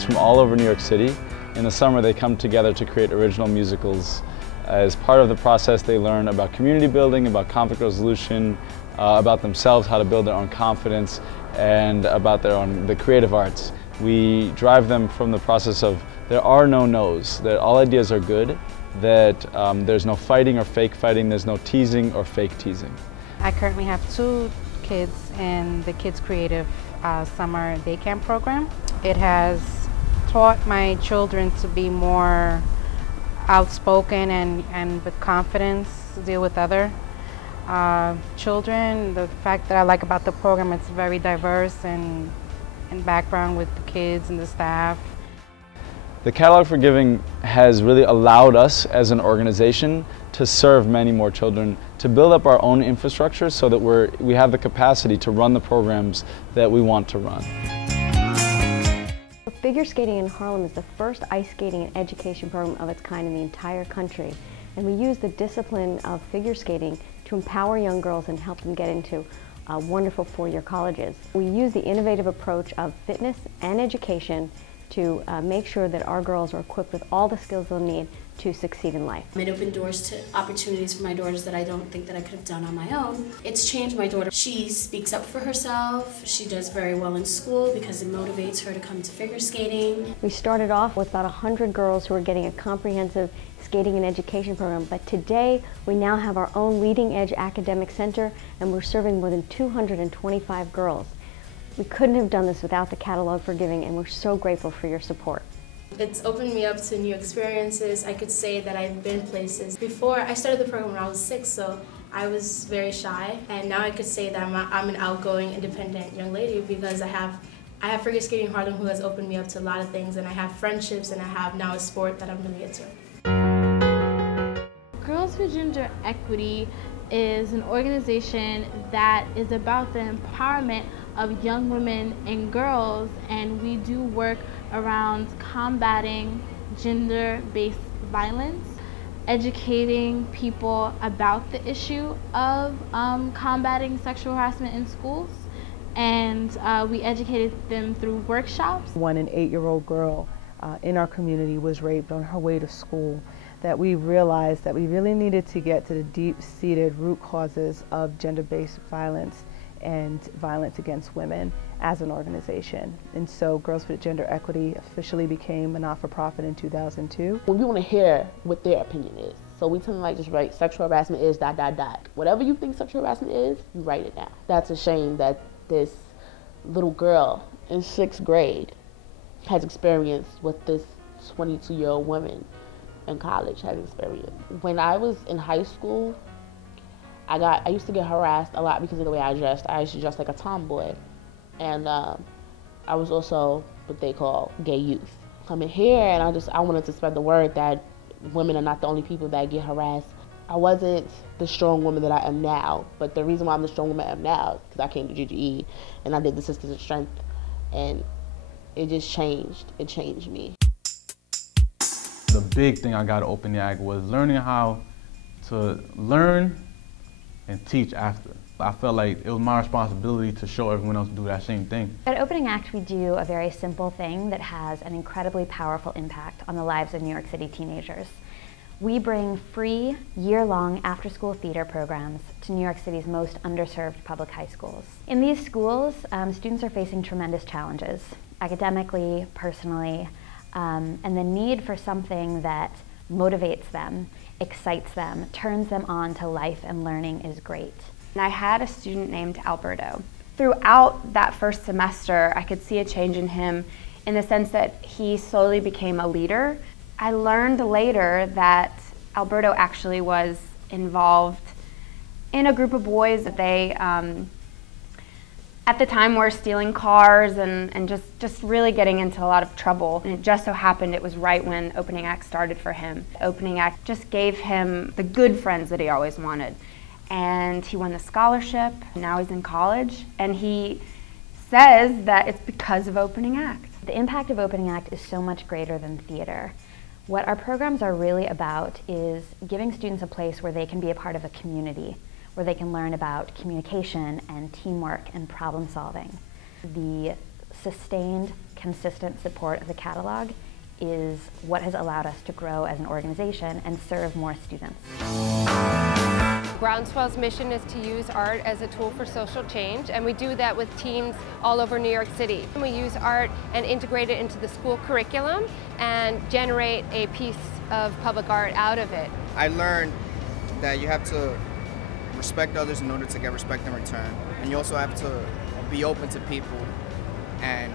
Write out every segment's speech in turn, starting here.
kids from all over New York City. In the summer, they come together to create original musicals. As part of the process, they learn about community building, about conflict resolution, about themselves, how to build their own confidence, and about the creative arts. We drive them from the process of there are no no's, that all ideas are good, that there's no fighting or fake fighting, there's no teasing or fake teasing. I currently have 2 kids in the Kids Creative Summer Day Camp program. It has taught my children to be more outspoken and with confidence to deal with other children. The fact that I like about the program, it's very diverse and background with the kids and the staff. The Catalog for Giving has really allowed us as an organization to serve many more children, to build up our own infrastructure so that we have the capacity to run the programs that we want to run. Figure skating in Harlem is the first ice skating and education program of its kind in the entire country. And we use the discipline of figure skating to empower young girls and help them get into wonderful four-year colleges. We use the innovative approach of fitness and education to make sure that our girls are equipped with all the skills they'll need to succeed in life. It opened doors to opportunities for my daughters that I don't think that I could have done on my own. It's changed my daughter. She speaks up for herself. She does very well in school because it motivates her to come to figure skating. We started off with about 100 girls who were getting a comprehensive skating and education program, but today we now have our own leading edge academic center and we're serving more than 225 girls. We couldn't have done this without the Catalog for Giving, and we're so grateful for your support. It's opened me up to new experiences. I could say that I've been places. Before, I started the program when I was 6, so I was very shy, and now I could say that I'm an outgoing, independent young lady because I have figure skating in Harlem who has opened me up to a lot of things, and I have friendships, and I have now a sport that I'm really into. Girls for Gender Equity is an organization that is about the empowerment of young women and girls, and we do work around combating gender-based violence, educating people about the issue of combating sexual harassment in schools, and we educated them through workshops. When an 8-year-old girl in our community was raped on her way to school, that we realized that we really needed to get to the deep-seated root causes of gender-based violence and violence against women as an organization. And so Girls for Gender Equity officially became a not-for-profit in 2002. We want to hear what their opinion is. So we tend to like just write sexual harassment is ... Whatever you think sexual harassment is, you write it down. That's a shame that this little girl in 6th grade has experience what this 22-year-old woman in college has experienced. When I was in high school, I used to get harassed a lot because of the way I dressed. I used to dress like a tomboy. And I was also what they call gay youth. Coming here and I wanted to spread the word that women are not the only people that get harassed. I wasn't the strong woman that I am now, but the reason why I'm the strong woman I am now is because I came to GGE and I did the Sisters of Strength, and it just changed. It changed me. The big thing I got at Open the Act was learning how to learn and teach after. I felt like it was my responsibility to show everyone else to do that same thing. At Opening Act, we do a very simple thing that has an incredibly powerful impact on the lives of New York City teenagers. We bring free, year-long after-school theater programs to New York City's most underserved public high schools. In these schools, students are facing tremendous challenges, academically, personally, and the need for something that motivates them, excites them, turns them on to life and learning is great. And I had a student named Alberto. Throughout that first semester, I could see a change in him in the sense that he slowly became a leader. I learned later that Alberto actually was involved in a group of boys that they, at the time, were stealing cars and just really getting into a lot of trouble. And it just so happened it was right when Opening Act started for him. Opening Act just gave him the good friends that he always wanted. And he won the scholarship, now he's in college, and he says that it's because of Opening Act. The impact of Opening Act is so much greater than theater. What our programs are really about is giving students a place where they can be a part of a community, where they can learn about communication and teamwork and problem solving. The sustained, consistent support of the catalog is what has allowed us to grow as an organization and serve more students. Groundswell's mission is to use art as a tool for social change, and we do that with teams all over New York City. We use art and integrate it into the school curriculum and generate a piece of public art out of it. I learned that you have to respect others in order to get respect in return, and you also have to be open to people and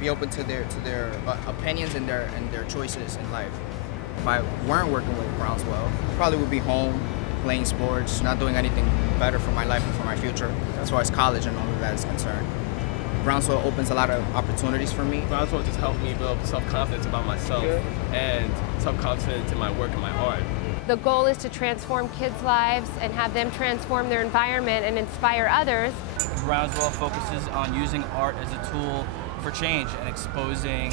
be open to their opinions and their choices in life. If I weren't working with Groundswell, I probably would be home, playing sports, not doing anything better for my life and for my future, as far as college and all of that is concerned. Groundswell opens a lot of opportunities for me. Groundswell just helped me build self-confidence about myself and self-confidence in my work and my art. The goal is to transform kids' lives and have them transform their environment and inspire others. Groundswell focuses on using art as a tool for change and exposing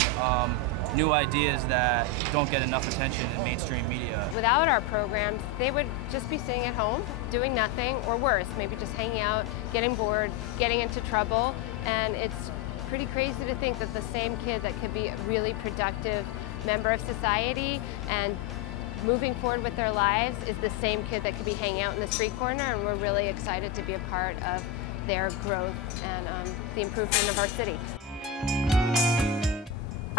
new ideas that don't get enough attention in mainstream media. Without our programs, they would just be sitting at home, doing nothing, or worse, maybe just hanging out, getting bored, getting into trouble, and it's pretty crazy to think that the same kid that could be a really productive member of society and moving forward with their lives is the same kid that could be hanging out in the street corner, and we're really excited to be a part of their growth and the improvement of our city.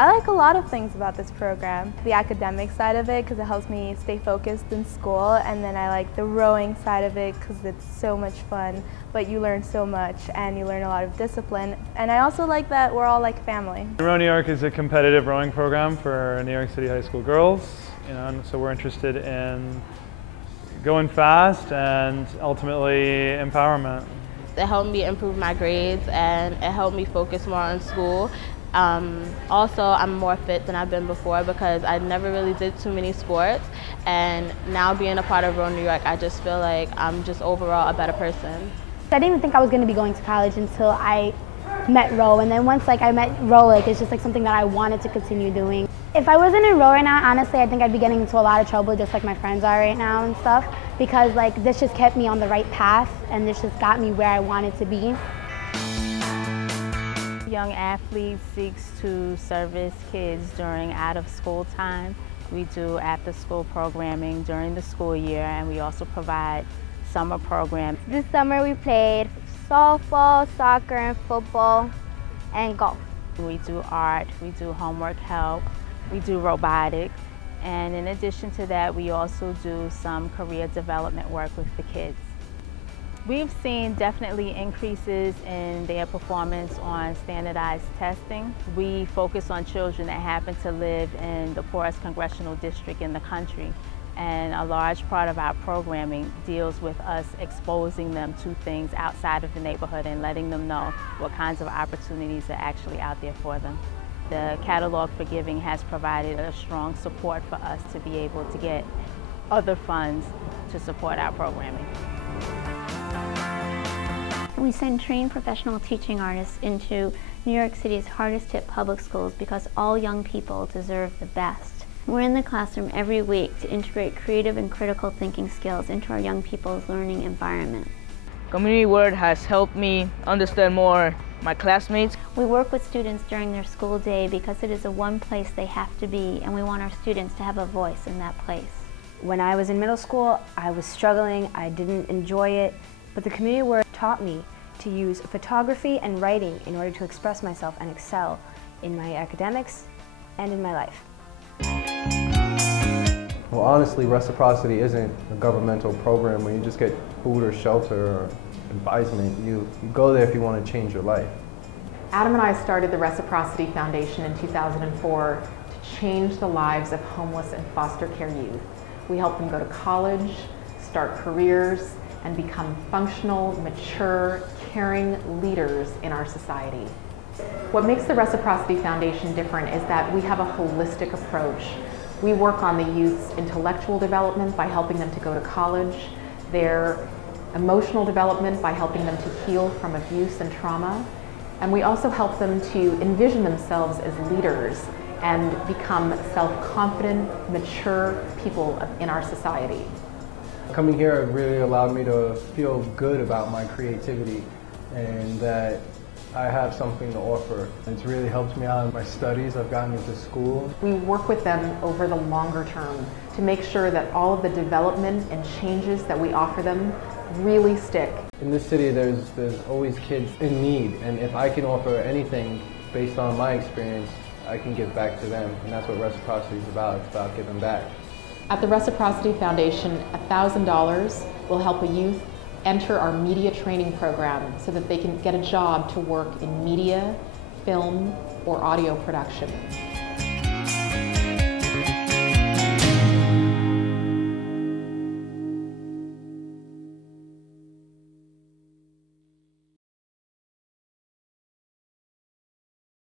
I like a lot of things about this program. The academic side of it, because it helps me stay focused in school, and then I like the rowing side of it because it's so much fun, but you learn so much and you learn a lot of discipline. And I also like that we're all like family. Row New York is a competitive rowing program for New York City high school girls, and so we're interested in going fast and ultimately empowerment. It helped me improve my grades and it helped me focus more on school. Also, I'm more fit than I've been before because I never really did too many sports, and now being a part of Row New York, I just feel like I'm just overall a better person. I didn't think I was going to be going to college until I met row, and then once I met row, it's just something that I wanted to continue doing. If I wasn't in row right now, honestly, I think I'd be getting into a lot of trouble just like my friends are right now and stuff, because this just kept me on the right path and this just got me where I wanted to be. Young Athlete seeks to service kids during out-of-school time. We do after-school programming during the school year, and we also provide summer programs. This summer we played softball, soccer, and football, and golf. We do art, we do homework help, we do robotics, and in addition to that, we also do some career development work with the kids. We've seen definitely increases in their performance on standardized testing. We focus on children that happen to live in the poorest congressional district in the country, and a large part of our programming deals with us exposing them to things outside of the neighborhood and letting them know what kinds of opportunities are actually out there for them. The Catalog for Giving has provided a strong support for us to be able to get other funds to support our programming. We send trained professional teaching artists into New York City's hardest hit public schools because all young people deserve the best. We're in the classroom every week to integrate creative and critical thinking skills into our young people's learning environment. Community Word has helped me understand more my classmates. We work with students during their school day because it is the one place they have to be, and we want our students to have a voice in that place. When I was in middle school, I was struggling, I didn't enjoy it, but the Community Word taught me to use photography and writing in order to express myself and excel in my academics and in my life. Well, honestly, reciprocity isn't a governmental program where you just get food or shelter or advisement. You go there if you want to change your life. Adam and I started the Reciprocity Foundation in 2004 to change the lives of homeless and foster care youth. We help them go to college, start careers, and become functional, mature, caring leaders in our society. What makes the Reciprocity Foundation different is that we have a holistic approach. We work on the youth's intellectual development by helping them to go to college, their emotional development by helping them to heal from abuse and trauma, and we also help them to envision themselves as leaders and become self-confident, mature people in our society. Coming here really allowed me to feel good about my creativity, and that I have something to offer. It's really helped me out in my studies. I've gotten into school. We work with them over the longer term to make sure that all of the development and changes that we offer them really stick. In this city, there's always kids in need, and if I can offer anything based on my experience, I can give back to them, and that's what Reciprocity is about. It's about giving back. At the Reciprocity Foundation, $1,000 will help a youth enter our media training program so that they can get a job to work in media, film, or audio production.